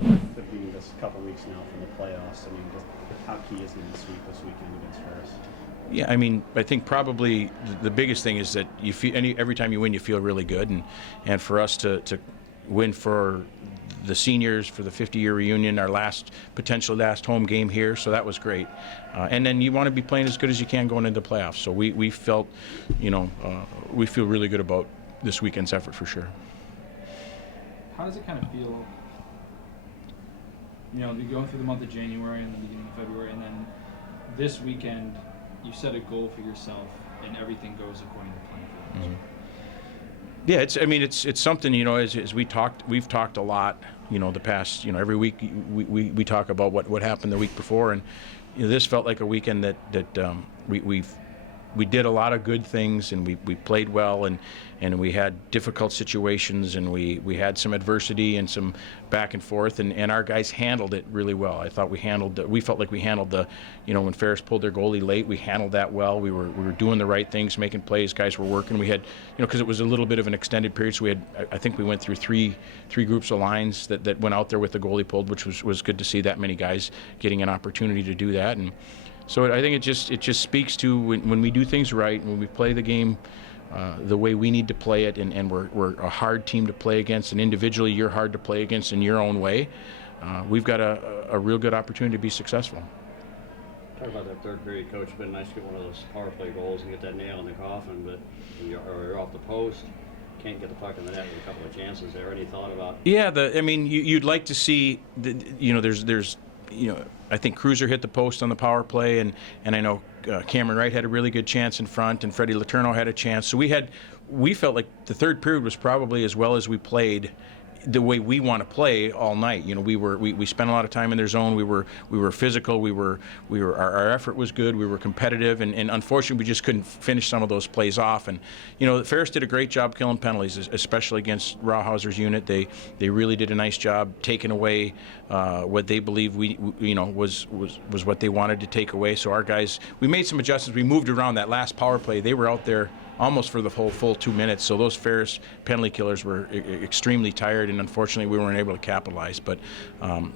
could be just a couple weeks now from the playoffs. I mean, just how key is the sweep this weekend against Ferris? Yeah, I mean, I think probably the biggest thing is that you feel every time you win, you feel really good, and for us to win for the seniors for the 50-year reunion, our potential last home game here, so that was great. And then you want to be playing as good as you can going into the playoffs. So we felt, we feel really good about this weekend's effort for sure. How does it kind of feel, you're going through the month of January and the beginning of February, and then this weekend you set a goal for yourself and everything goes according to plan for you? Mm-hmm. Yeah, it's something, as we've talked a lot, the past, every week we talk about what happened the week before, and this felt like a weekend that we did a lot of good things, and we played well, and we had difficult situations, and we had some adversity and some back and forth, and our guys handled it really well. I thought we felt like we handled when Ferris pulled their goalie late, we handled that well. We were doing the right things, making plays, guys were working. We had, because it was a little bit of an extended period, so I think we went through three groups of lines that went out there with the goalie pulled, which was good to see that many guys getting an opportunity to do that. And so I think it just speaks to when we do things right, when we play the game the way we need to play it, and we're a hard team to play against, and individually you're hard to play against in your own way, we've got a real good opportunity to be successful. Talk about that third period, Coach. It's been nice to get one of those power play goals and get that nail in the coffin, but you're off the post, can't get the puck in the net with a couple of chances there. Any thought about? Yeah, you'd like to see, there's I think Cruiser hit the post on the power play, and I know Cameron Wright had a really good chance in front, and Freddie Letourneau had a chance. So we felt like the third period was probably as well as we played the way we want to play all night. We spent a lot of time in their zone. We were physical. Our effort was good. We were competitive, and unfortunately we just couldn't finish some of those plays off. And Ferris did a great job killing penalties, especially against Rawhauser's unit. They really did a nice job taking away what they believe was what they wanted to take away. So our guys, we made some adjustments. We moved around that last power play. They were out there almost for the full 2 minutes. So those Ferris penalty killers were extremely tired, and unfortunately we weren't able to capitalize. But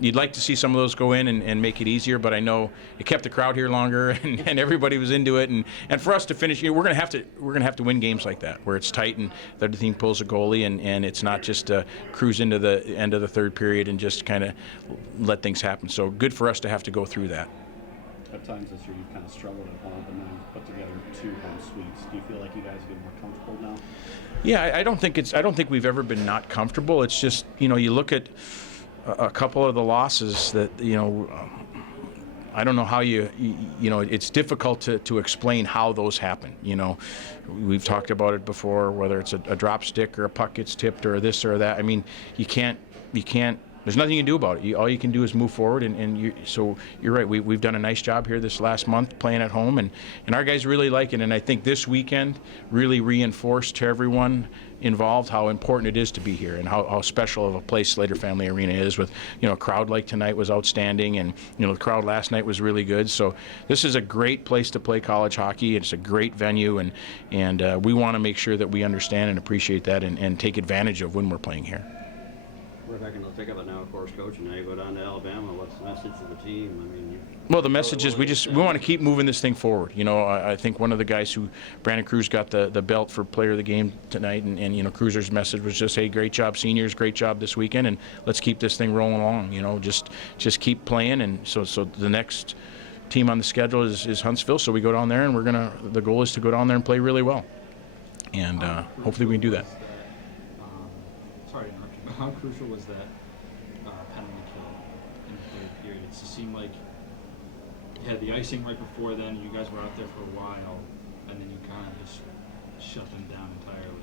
you'd like to see some of those go in and make it easier, but I know it kept the crowd here longer, and everybody was into it. And for us to finish, we're gonna have to win games like that, where it's tight and the other team pulls a goalie, and it's not just cruise into the end of the third period and just kind of let things happen. So good for us to have to go through that. At times this year you've kind of struggled at home, but now you've put together 2 home sweeps. Do you feel like you guys get more comfortable now? Yeah, I don't think we've ever been not comfortable. It's just, you look at a couple of the losses that, I don't know how it's difficult to explain how those happen. We've talked about it before, whether it's a drop stick or a puck gets tipped or this or that. I mean, you can't. There's nothing you can do about it. All you can do is move forward, so you're right. We've done a nice job here this last month playing at home, and our guys really like it. And I think this weekend really reinforced to everyone involved how important it is to be here, and how special of a place Slater Family Arena is. With a crowd like tonight was outstanding, and the crowd last night was really good. So this is a great place to play college hockey. It's a great venue, and we want to make sure that we understand and appreciate that, and take advantage of when we're playing here. We're back in the thick of it now, of course, Coach, and now you go down to Alabama. What's the message to the team? I mean, well, the message is we want to keep moving this thing forward. I think one of the guys Brandon Cruz got the belt for player of the game tonight, and Cruzer's message was just, hey, great job seniors, great job this weekend, and let's keep this thing rolling along. Just keep playing, and so the next team on the schedule is Huntsville, so we go down there, and the goal is to go down there and play really well, and hopefully we can do that. Sorry to interrupt you, but how crucial was that penalty kill in the third period? It seemed like you had the icing right before then, you guys were out there for a while, and then you kind of just shut them down entirely.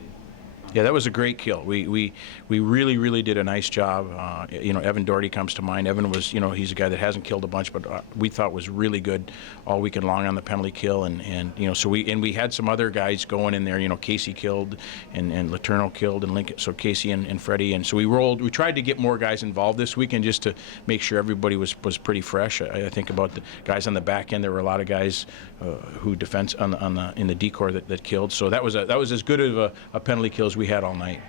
Yeah, that was a great kill. We really, really did a nice job. Evan Doherty comes to mind. Evan was, he's a guy that hasn't killed a bunch, but we thought was really good all weekend long on the penalty kill. So we had some other guys going in there. Casey killed, and Letourneau killed, and Lincoln. So Casey and Freddie, and so we tried to get more guys involved this weekend just to make sure everybody was pretty fresh. I think about the guys on the back end. There were a lot of guys who defense in the decor that killed. So that was as good of a penalty kill as we had all night.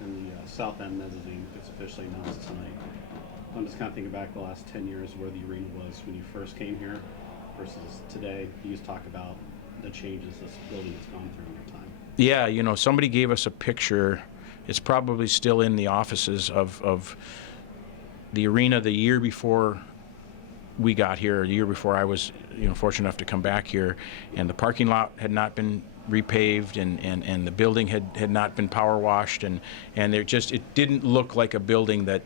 And South End mezzanine gets officially announced tonight. I'm just kind of thinking back the last 10 years where the arena was when you first came here versus today. You just talk about the changes this building has gone through in that time. Yeah, you know, somebody gave us a picture. It's probably still in the offices of the arena the year before we got here, the year before I was, you know, fortunate enough to come back here, and the parking lot had not been repaved, and the building had not been power washed, and it didn't look like a building that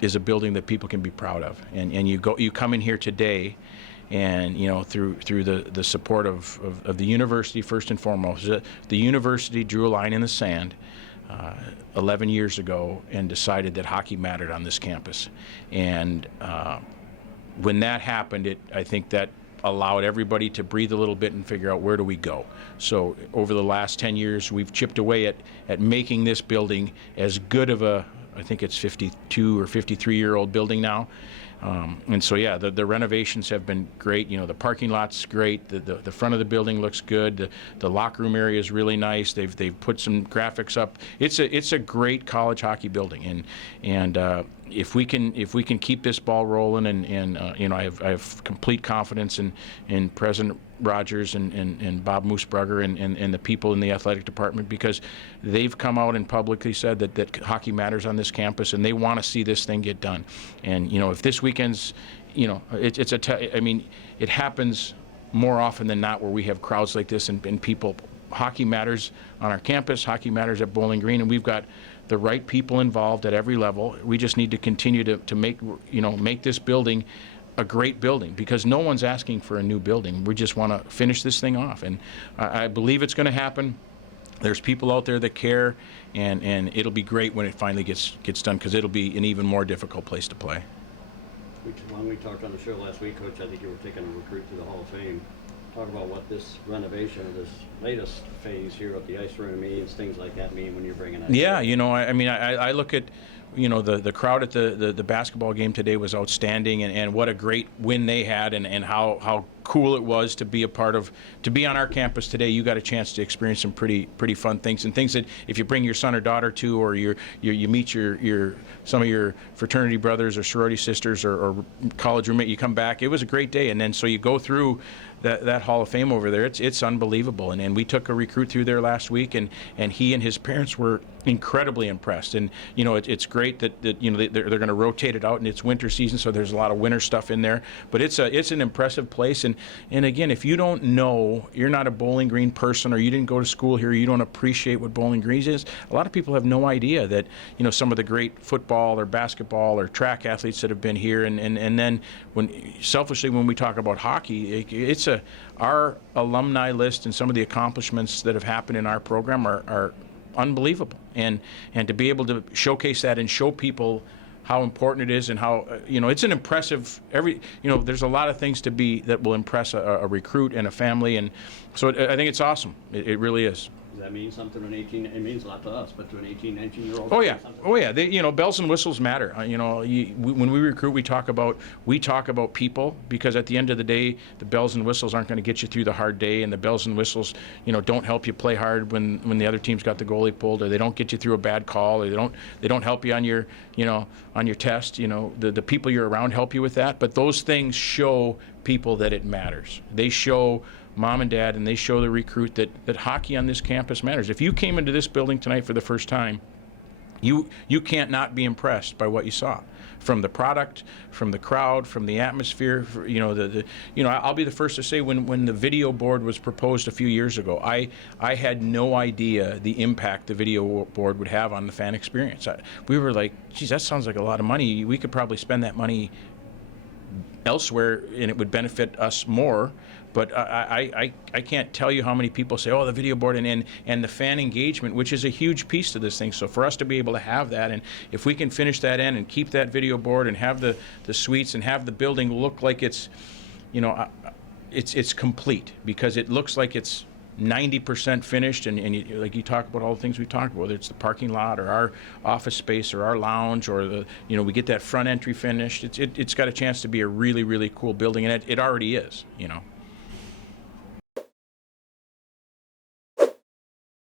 is a building that people can be proud of. And you come in here today, and you know, through the support of the university first and foremost. The university drew a line in the sand 11 years ago and decided that hockey mattered on this campus. And when that happened, I think that allowed everybody to breathe a little bit and figure out where do we go. So over the last 10 years, we've chipped away at making this building as good of a, I think it's 52 or 53-year-old building now. And so, yeah, the renovations have been great. You know, the parking lot's great. The front of the building looks good. The locker room area is really nice. They've put some graphics up. It's a great college hockey building. And if we can keep this ball rolling, and you know, I have complete confidence in President Rogers and Bob Moosbrugger and the people in the athletic department, because they've come out and publicly said that hockey matters on this campus, and they want to see this thing get done. And you know, if this weekend's, you know, I mean, it happens more often than not where we have crowds like this and people. Hockey matters on our campus. Hockey matters at Bowling Green, and we've got the right people involved at every level. We just need to continue to make this building a great building, because no one's asking for a new building. We just want to finish this thing off, and I believe it's going to happen. There's people out there that care, and it'll be great when it finally gets done, because it'll be an even more difficult place to play. When we talked on the show last week, Coach, I think you were taking a recruit to the Hall of Fame. Talk about what this renovation of this latest phase here at the ice arena means, things like that mean when you're bringing that. Yeah, you know, I mean, I look at, you know, the crowd at the basketball game today was outstanding, and what a great win they had, and how cool it was to be on our campus today. You got a chance to experience some pretty fun things, and things that if you bring your son or daughter to, or you meet some of your fraternity brothers or sorority sisters or college roommate, you come back. It was a great day, and then so you go through that Hall of Fame over there. It's unbelievable, and we took a recruit through there last week, and he and his parents were incredibly impressed. And you know, it's great that you know they're going to rotate it out, and it's winter season, so there's a lot of winter stuff in there. But it's an impressive place, and again, if you don't know, you're not a Bowling Green person, or you didn't go to school here, you don't appreciate what Bowling Green is. A lot of people have no idea that, you know, some of the great football or basketball or track athletes that have been here, and then selfishly when we talk about hockey, it's our alumni list and some of the accomplishments that have happened in our program are unbelievable, and to be able to showcase that and show people how important it is, and how you know, it's an impressive there's a lot of things that will impress a recruit and a family, and so I think it's awesome. It really is. Does that mean something to an 18? It means a lot to us, but to an 18, 19-year-old? Oh yeah. They, you know, bells and whistles matter. When we recruit, we talk about people, because at the end of the day, the bells and whistles aren't going to get you through the hard day, and the bells and whistles, you know, don't help you play hard when the other team's got the goalie pulled, or they don't get you through a bad call, or they don't help you on your test. You know, the people you're around help you with that, but those things show people that it matters. They show mom and dad, and they show the recruit that hockey on this campus matters. If you came into this building tonight for the first time, you can't not be impressed by what you saw, from the product, from the crowd, from the atmosphere. I'll be the first to say, when the video board was proposed a few years ago, I had no idea the impact the video board would have on the fan experience. We were like, geez, that sounds like a lot of money. We could probably spend that money elsewhere, and it would benefit us more. But I can't tell you how many people say, oh, the video board, and the fan engagement, which is a huge piece to this thing. So for us to be able to have that, and if we can finish that end and keep that video board and have the suites and have the building look like it's, you know, it's complete, because it looks like it's 90% finished, and you talk about all the things we talked about, whether it's the parking lot or our office space or our lounge, or we get that front entry finished. It's got a chance to be a really, really cool building, and it already is, you know.